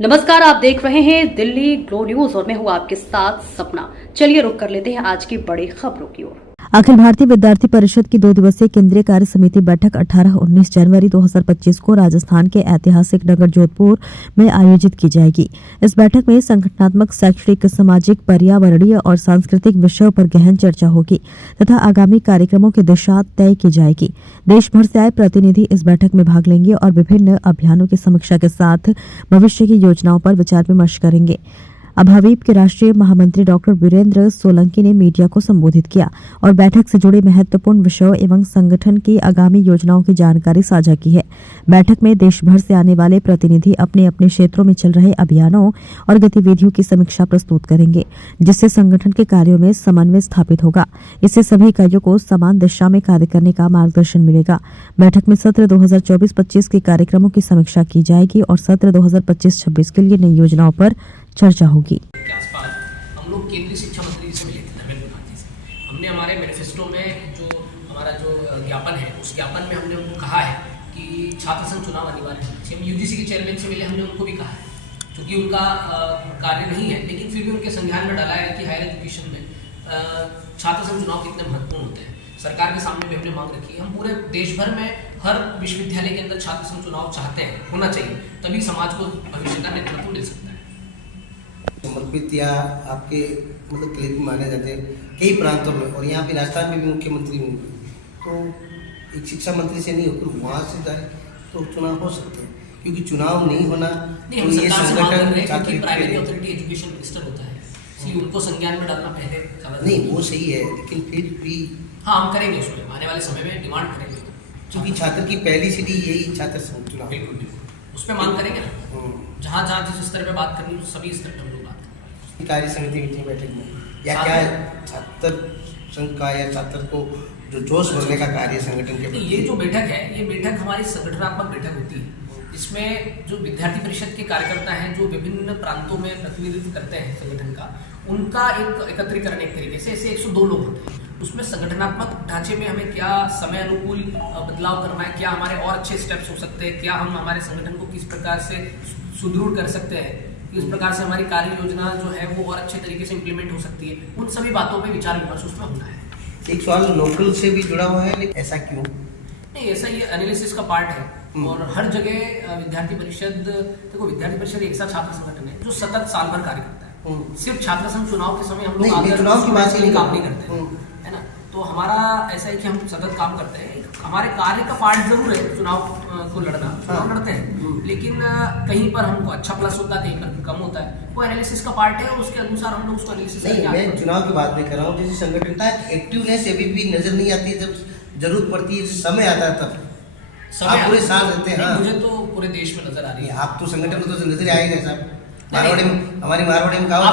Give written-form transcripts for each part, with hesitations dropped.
नमस्कार, आप देख रहे हैं दिल्ली ग्लो न्यूज और मैं हूं आपके साथ सपना। चलिए रुक कर लेते हैं आज की बड़ी खबरों की ओर। अखिल भारतीय विद्यार्थी परिषद की 2 दिवसीय केंद्रीय कार्य समिति बैठक 18-19 जनवरी 2025 को राजस्थान के ऐतिहासिक नगर जोधपुर में आयोजित की जाएगी। इस बैठक में संगठनात्मक, शैक्षणिक, सामाजिक, पर्यावरणीय और सांस्कृतिक विषयों पर गहन चर्चा होगी तथा आगामी कार्यक्रमों की दिशा तय की जाएगी। देश भर से आए प्रतिनिधि इस बैठक में भाग लेंगे और विभिन्न अभियानों की समीक्षा के साथ भविष्य की योजनाओं पर विचार विमर्श करेंगे। अभावीप के राष्ट्रीय महामंत्री डॉक्टर वीरेंद्र सोलंकी ने मीडिया को संबोधित किया और बैठक से जुड़े महत्वपूर्ण विषयों एवं संगठन की आगामी योजनाओं की जानकारी साझा की है। बैठक में देश भर से आने वाले प्रतिनिधि अपने अपने क्षेत्रों में चल रहे अभियानों और गतिविधियों की समीक्षा प्रस्तुत करेंगे, जिससे संगठन के कार्यों में समन्वय स्थापित होगा। इससे सभी इकाइयों को समान दिशा में कार्य करने का मार्गदर्शन मिलेगा। बैठक में सत्र 2024-25 के कार्यक्रमों की समीक्षा की जाएगी और सत्र 2025-26 के लिए नई योजनाओं पर चर्चा होगी। के आसपास हम लोग केंद्रीय शिक्षा मंत्री से मिले थे, धर्मेंद्र प्रधान से। हमने हमारे मैनिफेस्टो में जो हमारा ज्ञापन है, उस ज्ञापन में हमने उनको कहा है कि छात्र संघ चुनाव अनिवार्य है। हम यूजीसी के चेयरमैन से मिले, हमने उनको भी कहा है, क्योंकि उनका कार्य नहीं है, लेकिन फिर भी उनके संज्ञान में डाला है कि हायर एजुकेशन में छात्र संघ चुनाव कितने महत्वपूर्ण होते हैं। सरकार के सामने भी हमने मांग रखी है। हम पूरे देश भर में हर विश्वविद्यालय के अंदर छात्र संघ चुनाव चाहते हैं, होना चाहिए, तभी समाज को भविष्य का नेतृत्व मिल सकता है। समर्पित या आपके क्लिप माने जाते हैं कई प्रांतों में, और यहाँ पे राजस्थान में भी मुख्यमंत्री होंगे, तो एक शिक्षा मंत्री से नहीं होकर वहाँ से जाए तो चुनाव हो सकते हैं, क्योंकि चुनाव नहीं होना तो ये संगठन प्राइमरी अथॉरिटी एजुकेशन मिनिस्टर होता है, इसलिए उनको संज्ञान में डालना पहले नहीं, वो सही है, लेकिन फिर भी हाँ हम करेंगे, उसमें आने वाले समय में डिमांड करेंगे, क्योंकि छात्र की पहली सीढ़ी यही छात्र संघ चुनाव, बिल्कुल उस पर मांग करेंगे ना। जहाँ जहाँ जिस स्तर पे बात करनी है सभी स्तर पर लोग बात करेंगे। कार्य समिति मीटिंग बैठक में या क्या छात्र संघ का या छात्र को जो जोश भरने का कार्य संगठन के, ये जो बैठक है, ये बैठक हमारी संगठनात्मक बैठक होती है। इसमें जो विद्यार्थी परिषद के कार्यकर्ता हैं, जो विभिन्न प्रांतों में प्रतिनिधित्व करते हैं संगठन का, उनका एक एकत्रीकरण एक तरीके से, ऐसे 102 लोग होते हैं। उसमें संगठनात्मक ढांचे में हमें क्या समय अनुकूल बदलाव करना है, क्या हमारे और अच्छे स्टेप्स हो सकते हैं, क्या हम हमारे संगठन को किस प्रकार से सुदृढ़ कर सकते हैं, किस प्रकार से हमारी कार्य योजना जो है वो और अच्छे तरीके से इम्प्लीमेंट हो सकती है, उन सभी बातों पे विचार विमर्श उसमें होना है। एक सवाल लोकल से भी जुड़ा हुआ है, लेकिन ऐसा क्यों? नहीं, ऐसा ये एनालिसिस का पार्ट है, और हर जगह विद्यार्थी परिषद, देखो विद्यार्थी परिषद एक ऐसा छात्र संगठन है जो सतत साल भर कार्य करता है। सिर्फ छात्र संघ चुनाव के समय हम लोग चुनाव की बात से काम नहीं करते, है ना। तो हमारा ऐसा है कि हम सतत काम करते हैं, हमारे कार्य का पार्ट जरूर है चुनाव को लड़ना, चुनाव लड़ते हैं, लेकिन कहीं पर हमको अच्छा प्लस होता है, कहीं पर कम होता है, वो एनालिसिस का पार्ट है और उसके अनुसार हम लोग उसको एनालिसिस नहीं, मैं चुनाव की बात नहीं कर रहा हूँ। जैसे संगठन का एक्टिवनेस अभी भी नजर नहीं आती है, जब जरूरत पड़ती है, समय आता है तब आप पूरे साल रहते हैं। हाँ, मुझे तो पूरे देश में नजर आ रही है। आप तो संगठन को तो नजर आएगा साहब। मारवाड़ी में, हमारी मारवाड़ी में कहा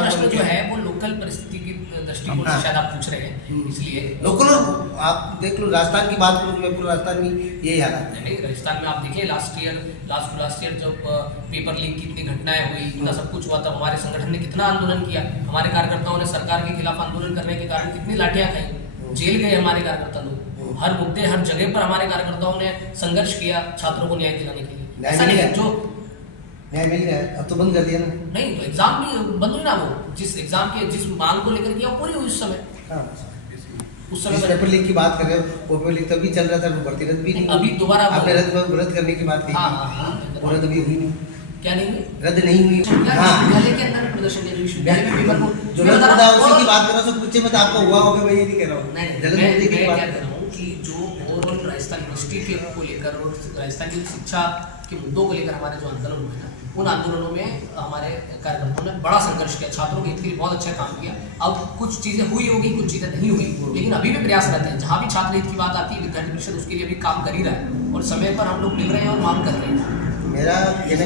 प्रश्न जो है वो लोकल परिस्थिति की दृष्टिकोण से शायद आप पूछ रहे हैं, इसलिए लोकल आप देख लो, राजस्थान की बात करो, मैं पूरे राजस्थान में यही हालात है। नहीं, राजस्थान में आप देखिए लास्ट ईयर जब पेपर लीक की इतनी घटनाएं हुई, इतना सब कुछ हुआ, तब हमारे संगठन ने कितना आंदोलन किया। हमारे कार्यकर्ताओं ने सरकार के खिलाफ आंदोलन करने के कारण कितनी लाठियां खाई, जेल गए हमारे कार्यकर्ता लोग, हर मुद्दे हर जगह पर हमारे कार्यकर्ताओं ने संघर्ष किया छात्रों को न्याय दिलाने के लिए। ऐसा नहीं है जो न्याय मिल रहा है, अब तो बंद कर दिया ना। नहीं, तो एग्जाम भी बंद हुई ना, वो जिस एग्जाम के जिस मांग को लेकर किया वो पूरी हुई उस समय पेपर लीक की बात कर रहे हो, पेपर लीक तभी चल रहा था, वो भर्ती रद्द भी नहीं, अभी दोबारा आपने रद्द करने की बात की, वो रद्द भी हुई नहीं। क्या नहीं, रद्द नहीं हुई। विश्वविद्यालय के अंदर प्रदर्शन किया, विश्वविद्यालय में पेपर को जो रद्द होता है उसी की बात कर रहा हूं, सब पूछे मत आपको हुआ होगा, मैं ये नहीं कह रहा हूं। मैं क्या कह रहा हूं कि जो ओवरऑल राजस्थान यूनिवर्सिटी के को लेकर और राजस्थान की शिक्षा के मुद्दों को लेकर हमारे जो आंदोलन हुए ना, उन आंदोलनों में हमारे कार्यकर्ताओं ने बड़ा संघर्ष किया, छात्रों के हित के लिए बहुत अच्छा काम किया। अब कुछ चीजें हुई होगी, कुछ चीजें नहीं हुई, लेकिन अभी भी प्रयासरत है। जहाँ भी छात्र हित की बात आती है, विद्यार्थी परिषद उसके लिए भी काम कर ही रहा है, और समय पर हम लोग मिल रहे हैं और मांग कर रहे हैं। मेरा एक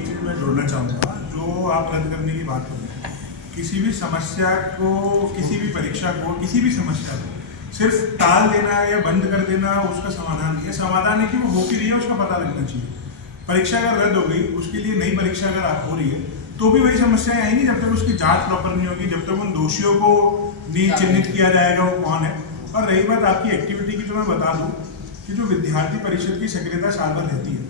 चीज मैं जोड़ना चाहूँगा, जो आप रद्द करने की बात कर रहे हैं, किसी भी समस्या को, किसी भी परीक्षा को, किसी भी समस्या को सिर्फ टाल देना या बंद कर देना उसका समाधान नहीं है। समाधान है कि वो हो की रही है, उसका पता लगना चाहिए। परीक्षा अगर रद्द हो गई, उसके लिए नई परीक्षा अगर आप हो रही है, तो भी वही समस्याएं आएंगी जब तक उसकी जांच प्रॉपर नहीं होगी, जब तक उन दोषियों को नहीं चिन्हित किया जाएगा वो कौन है। और रही बात आपकी एक्टिविटी की, तो मैं बता दूं कि जो विद्यार्थी परिषद की सक्रियता साल भर रहती है,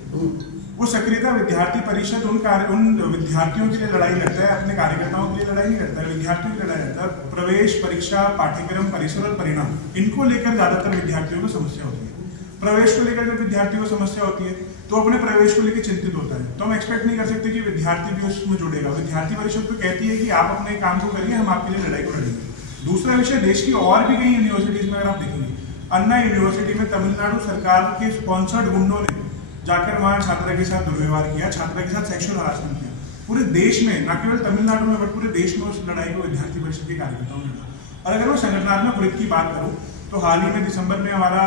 वो सक्रियता विद्यार्थी परिषद उन विद्यार्थियों के लिए लड़ाई लड़ता है, अपने कार्यकर्ताओं के लिए लड़ाई नहीं लड़ता है, विद्यार्थियों की लड़ाई लड़ता है। प्रवेश, परीक्षा, पाठ्यक्रम, परिसर और परिणाम, इनको लेकर ज्यादातर विद्यार्थियों को समस्या होती है। प्रवेश को लेकर जब विद्यार्थियों को समस्या होती है तो अपने प्रवेश को लेकर चिंतित होता है, तो हम एक्सपेक्ट नहीं कर सकते कि विद्यार्थी भी उसमें जुड़ेगा। विद्यार्थी परिषद तो कहती है कि आप अपने काम को करिए, हम आपके लिए लड़ाई को लड़ेंगे। दूसरा विषय, देश की और भी कई यूनिवर्सिटीज में अगर आप देखेंगे, अन्ना यूनिवर्सिटी में तमिलनाडु सरकार के स्पॉन्सर्ड गुंडों ने जाकर वहां छात्रा के साथ दुर्व्यवहार किया, छात्रा के साथ सेक्सुअल हरासमेंट किया। पूरे देश में, न केवल तमिलनाडु में, बट पूरे देश में उस लड़ाई को विद्यार्थी परिषद के कार्यकर्ताओं ने लड़ा। और अगर मैं संगठनात्मक वृत्ति की बात करूं तो हाल ही में दिसंबर में हमारा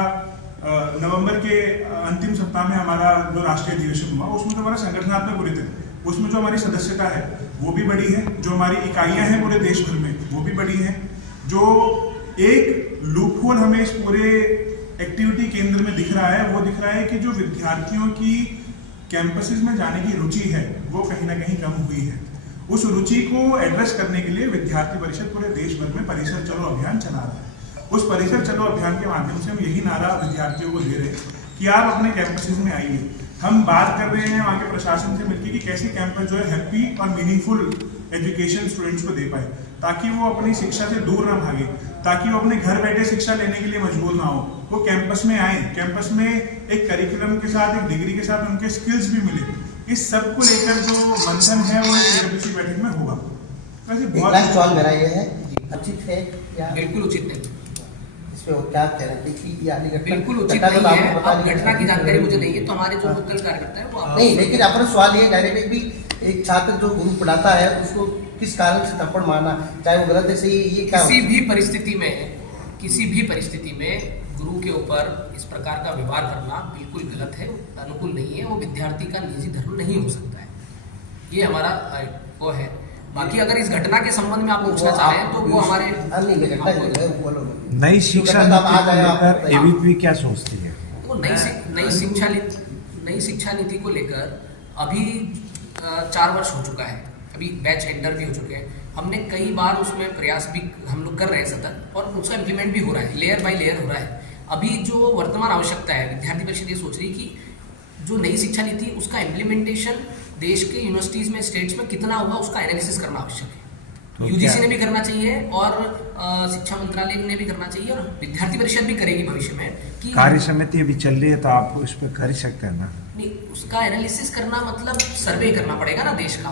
नवंबर के अंतिम सप्ताह में हमारा जो राष्ट्रीय अधिवेशन हुआ, उसमें जो हमारा संगठनात्मक वृत्ति है, उसमें जो हमारी सदस्यता है वो भी बड़ी है, जो हमारी इकाइयां हैं पूरे देश भर में वो भी बड़ी है। जो एक लूपहोल हमें इस पूरे एक्टिविटी केंद्र में दिख रहा है, वो दिख रहा है कि जो विद्यार्थियों की कैंपसेस में जाने की रुचि है वो कहीं ना कहीं कम हुई है। उस रुचि को एड्रेस करने के लिए विद्यार्थी परिषद पूरे देश भर में परिसर चलो अभियान चला रहा है। उस परिसर चलो अभियान के माध्यम से हम यही नारा विद्यार्थियों को दे रहे हैं कि आप अपने कैंपसेस में आइए। हम बात कर रहे हैं वहाँ के प्रशासन से मिलकर कि कैसे कैंपस जो है हैप्पी और मीनिंगफुल एजुकेशन स्टूडेंट्स को दे पाए, ताकि वो अपनी शिक्षा से दूर ना भागे, ताकि वो अपने घर बैठे शिक्षा लेने के लिए मजबूर ना हो, वो कैंपस में आए, कैंपस में एक करिकुलम के साथ, एक डिग्री के साथ उनके स्किल्स भी मिले। इस सब को लेकर जो मंथन है वो AWC बैठक में होगा। वैसे बहुत सवाल मेरा ये है, उचित है क्या? बिल्कुल उचित नहीं, इसमें क्या कह रहे थे कि ये अलीगढ़ बिल्कुल उचित नहीं है। अब घटना की जानकारी मुझे नहीं है, तो हमारे जो लोकल कार्यकर्ता है वो नहीं, लेकिन अपना सवाल ये डायरेक्ट भी एक छात्र जो गुरु पढ़ाता है उसको किस कारण से थप्पड़ मारना, चाहे वो गलत है सही, ये क्या किसी भी परिस्थिति में गुरु के ऊपर इस प्रकार का व्यवहार करना बिल्कुल गलत है, अनुकूल नहीं है। वो विद्यार्थी का निजी धर्म नहीं हो सकता है, ये हमारा वो है। बाकी अगर इस घटना के संबंध में आप पूछना चाहें तो वो हमारे नई शिक्षा नीति को लेकर एबीपी क्या सोचती है? वो नई शिक्षा नीति को लेकर अभी 4 वर्ष हो चुका है, अभी बैच एंटर भी हो चुके हैं। हमने कई बार उसमें प्रयास भी हम लोग कर रहे हैं सतत, और उसका इम्प्लीमेंट भी हो रहा है, लेयर बाय लेयर हो रहा है। अभी जो वर्तमान आवश्यकता है, विद्यार्थी परिषद ये सोच रही कि जो नई शिक्षा नीति उसका इम्प्लीमेंटेशन देश के यूनिवर्सिटीज में, स्टेट्स में कितना होगा, उसका एनालिसिस करना आवश्यक है। तो यूजीसी ने भी करना चाहिए और शिक्षा मंत्रालय ने भी करना चाहिए, और विद्यार्थी परिषद भी करेगी भविष्य में। कि कार्य समिति अभी चल रही है तो आप उस पर कर सकते हैं ना? नहीं, उसका एनालिसिस करना मतलब सर्वे करना पड़ेगा ना देश का।